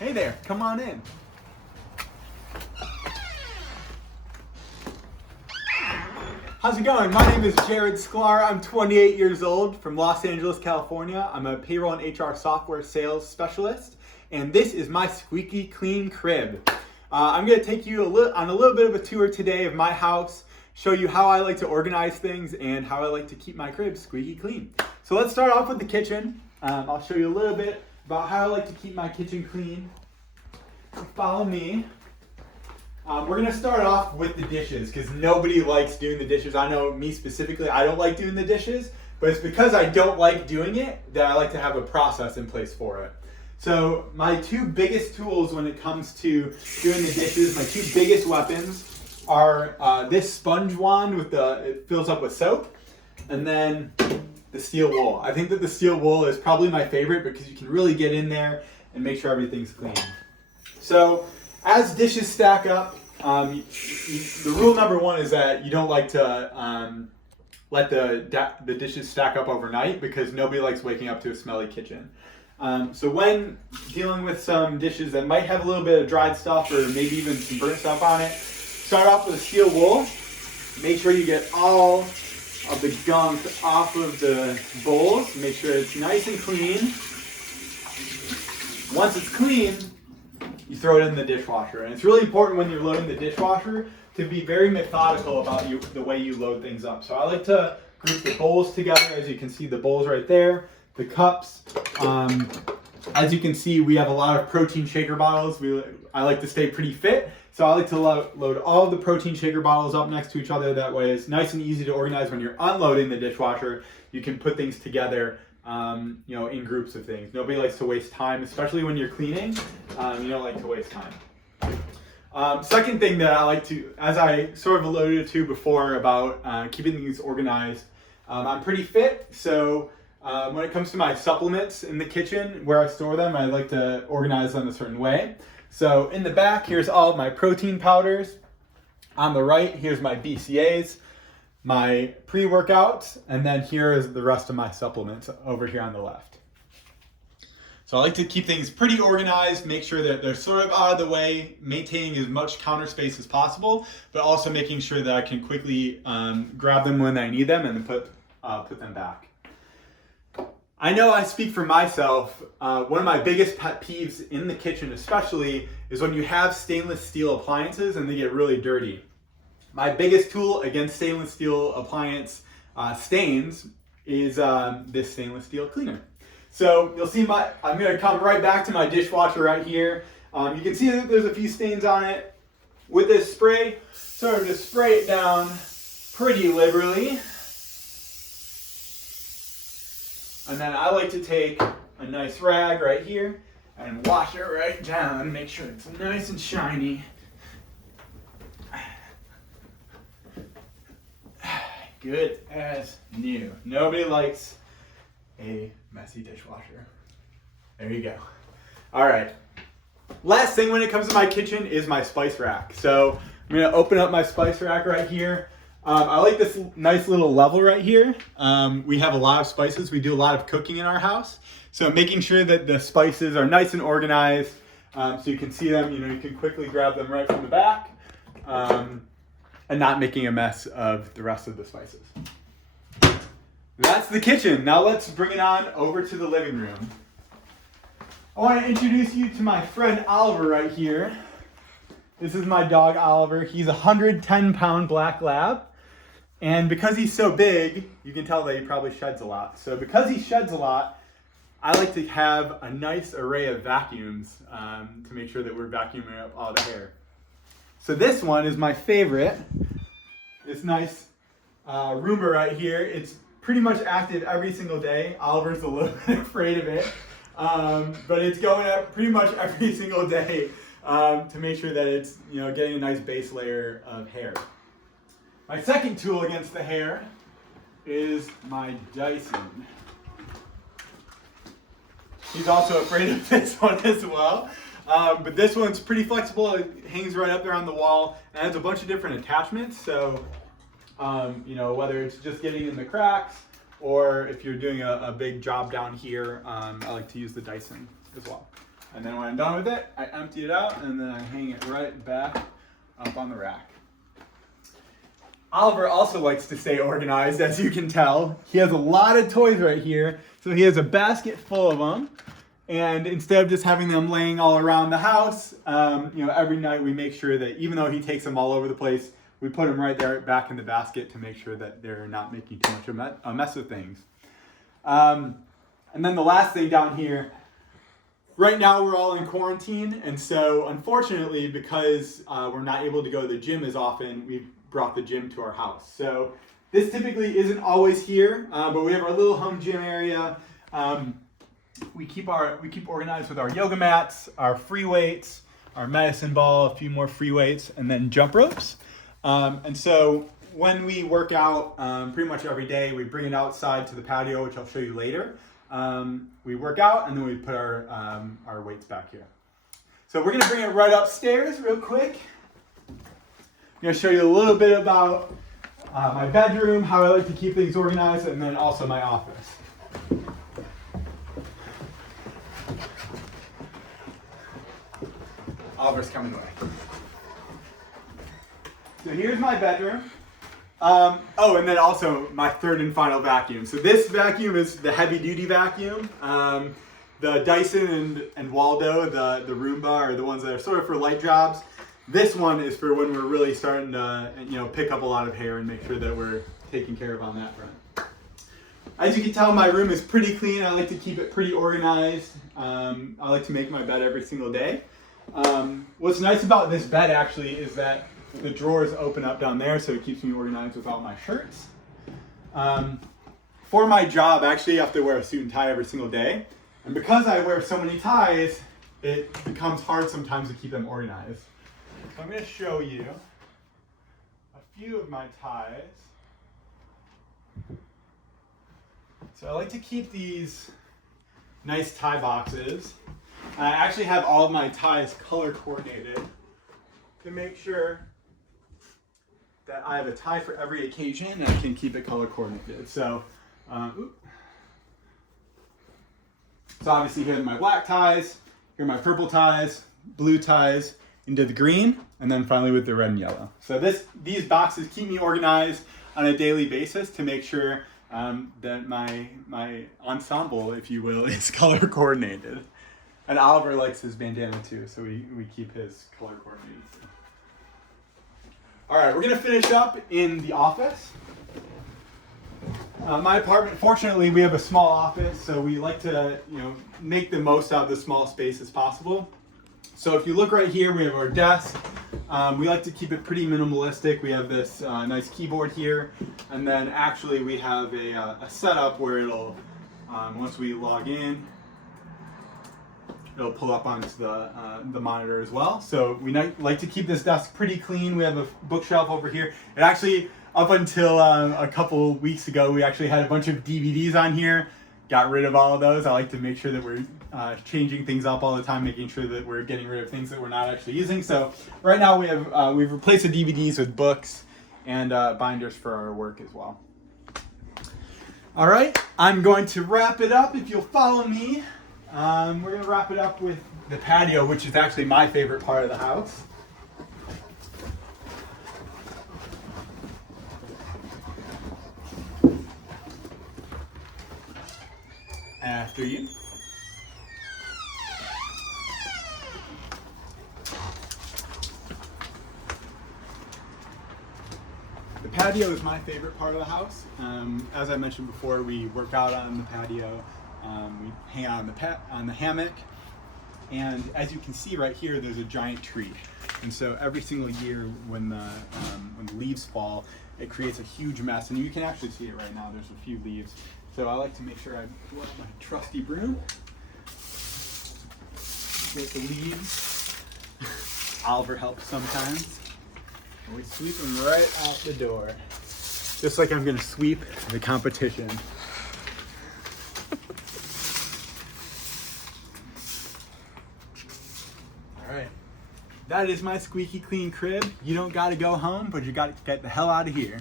Hey there, come on in. How's it going? My name is Jared Sklar. I'm 28 years old from Los Angeles, California. I'm a payroll and HR software sales specialist, and this is my squeaky clean crib. I'm going to take you on a little bit of a tour today of my house, show you how I like to organize things and how I like to keep my crib squeaky clean. So let's start off with the kitchen. I'll show you a little bit about how I like to keep my kitchen clean. Follow me. We're gonna start off with the dishes because nobody likes doing the dishes. I know me specifically, I don't like doing the dishes, but it's because I don't like doing it that I like to have a process in place for it. So my two biggest tools when it comes to doing the dishes, my two biggest weapons are this sponge wand it fills up with soap, and then the steel wool. I think that the steel wool is probably my favorite because you can really get in there and make sure everything's clean. So as dishes stack up, the rule number one is that you don't like to let the dishes stack up overnight because nobody likes waking up to a smelly kitchen. So when dealing with some dishes that might have a little bit of dried stuff or maybe even some burnt stuff on it, start off with a steel wool. Make sure you get all of the gunk off of the bowls. Make sure it's nice and clean. Once it's clean, you throw it in the dishwasher. And it's really important when you're loading the dishwasher to be very methodical about the way you load things up. So I like to group the bowls together. As you can see, the bowls right there, the cups. As you can see, we have a lot of protein shaker bottles. I like to stay pretty fit. So I like to load all of the protein shaker bottles up next to each other. That way it's nice and easy to organize when you're unloading the dishwasher. You can put things together in groups of things. Nobody likes to waste time, especially when you're cleaning. You don't like to waste time. Second thing that I like to, as I sort of alluded to before about keeping things organized, I'm pretty fit. So when it comes to my supplements in the kitchen, where I store them, I like to organize them a certain way. So in the back, here's all of my protein powders. On the right, here's my BCAAs, my pre-workouts, and then here is the rest of my supplements over here on the left. So I like to keep things pretty organized, make sure that they're sort of out of the way, maintaining as much counter space as possible, but also making sure that I can quickly grab them when I need them and then put them back. I know I speak for myself. One of my biggest pet peeves in the kitchen especially is when you have stainless steel appliances and they get really dirty. My biggest tool against stainless steel appliance stains is this stainless steel cleaner. So you'll see I'm gonna come right back to my dishwasher right here. You can see that there's a few stains on it. With this spray, sort of just spray it down pretty liberally. And then I like to take a nice rag right here and wash it right down, make sure it's nice and shiny. Good as new. Nobody likes a messy dishwasher. There you go. All right. Last thing when it comes to my kitchen is my spice rack. So I'm gonna open up my spice rack right here. I like this nice little level right here. We have a lot of spices. We do a lot of cooking in our house. So making sure that the spices are nice and organized so you can see them, you can quickly grab them right from the back. And not making a mess of the rest of the spices. That's the kitchen. Now let's bring it on over to the living room. I want to introduce you to my friend Oliver right here. This is my dog Oliver. He's a 110-pound black lab. And because he's so big, you can tell that he probably sheds a lot. So because he sheds a lot, I like to have a nice array of vacuums to make sure that we're vacuuming up all the hair. So this one is my favorite. This nice Roomba right here. It's pretty much active every single day. Oliver's a little bit afraid of it. But it's going up pretty much every single day to make sure that it's getting a nice base layer of hair. My second tool against the hair is my Dyson. He's also afraid of this one as well. But this one's pretty flexible. It hangs right up there on the wall and has a bunch of different attachments. So, whether it's just getting in the cracks or if you're doing a big job down here, I like to use the Dyson as well. And then when I'm done with it, I empty it out and then I hang it right back up on the rack. Oliver also likes to stay organized, as you can tell. He has a lot of toys right here. So he has a basket full of them. And instead of just having them laying all around the house, every night we make sure that even though he takes them all over the place, we put them right there back in the basket to make sure that they're not making too much a mess of things. And then the last thing down here, right now we're all in quarantine. And so unfortunately, because we're not able to go to the gym as often, we've brought the gym to our house. So this typically isn't always here, but we have our little home gym area. We keep organized with our yoga mats, our free weights, our medicine ball, a few more free weights, and then jump ropes. And so when we work out pretty much every day, we bring it outside to the patio, which I'll show you later. We work out and then we put our weights back here. So we're gonna bring it right upstairs real quick. I'm gonna show you a little bit about my bedroom, how I like to keep things organized, and then also my office. Oliver's coming away. So here's my bedroom. And then also my third and final vacuum. So this vacuum is the heavy duty vacuum. The Dyson and Waldo, the Roomba, are the ones that are sort of for light jobs. This one is for when we're really starting to, pick up a lot of hair and make sure that we're taken care of on that front. As you can tell, my room is pretty clean. I like to keep it pretty organized. I like to make my bed every single day. What's nice about this bed actually is that the drawers open up down there, so it keeps me organized with all my shirts. For my job, I actually have to wear a suit and tie every single day. And because I wear so many ties, it becomes hard sometimes to keep them organized. So I'm going to show you a few of my ties. So I like to keep these nice tie boxes. I actually have all of my ties color coordinated to make sure that I have a tie for every occasion and I can keep it color coordinated. So obviously here are my black ties, here are my purple ties, blue ties, into the green, and then finally with the red and yellow. So these boxes keep me organized on a daily basis to make sure that my ensemble, if you will, is color coordinated. And Oliver likes his bandana too, so we keep his color coordinated. All right, we're gonna finish up in the office. My apartment, fortunately, we have a small office, so we like to make the most out of the small space as possible. So if you look right here, we have our desk. We like to keep it pretty minimalistic. We have this nice keyboard here, and then actually we have a setup where it'll, once we log in, it'll pull up onto the monitor as well. So we like to keep this desk pretty clean. We have a bookshelf over here. It actually, up until a couple weeks ago, we actually had a bunch of DVDs on here. Got rid of all of those. I like to make sure that we're changing things up all the time, making sure that we're getting rid of things that we're not actually using. So right now we've replaced the DVDs with books and binders for our work as well. All right, I'm going to wrap it up. If you'll follow me, we're going to wrap it up with the patio, which is actually my favorite part of the house. After you. The patio is my favorite part of the house. As I mentioned before, we work out on the patio. We hang out on the hammock. And as you can see right here, there's a giant tree. And so every single year when the leaves fall, it creates a huge mess. And you can actually see it right now. There's a few leaves. So I like to make sure I pull out my trusty broom, get the leaves. Oliver helps sometimes. And we sweep them right out the door. Just like I'm gonna sweep the competition. All right, that is my squeaky clean crib. You don't gotta go home, but you gotta get the hell out of here.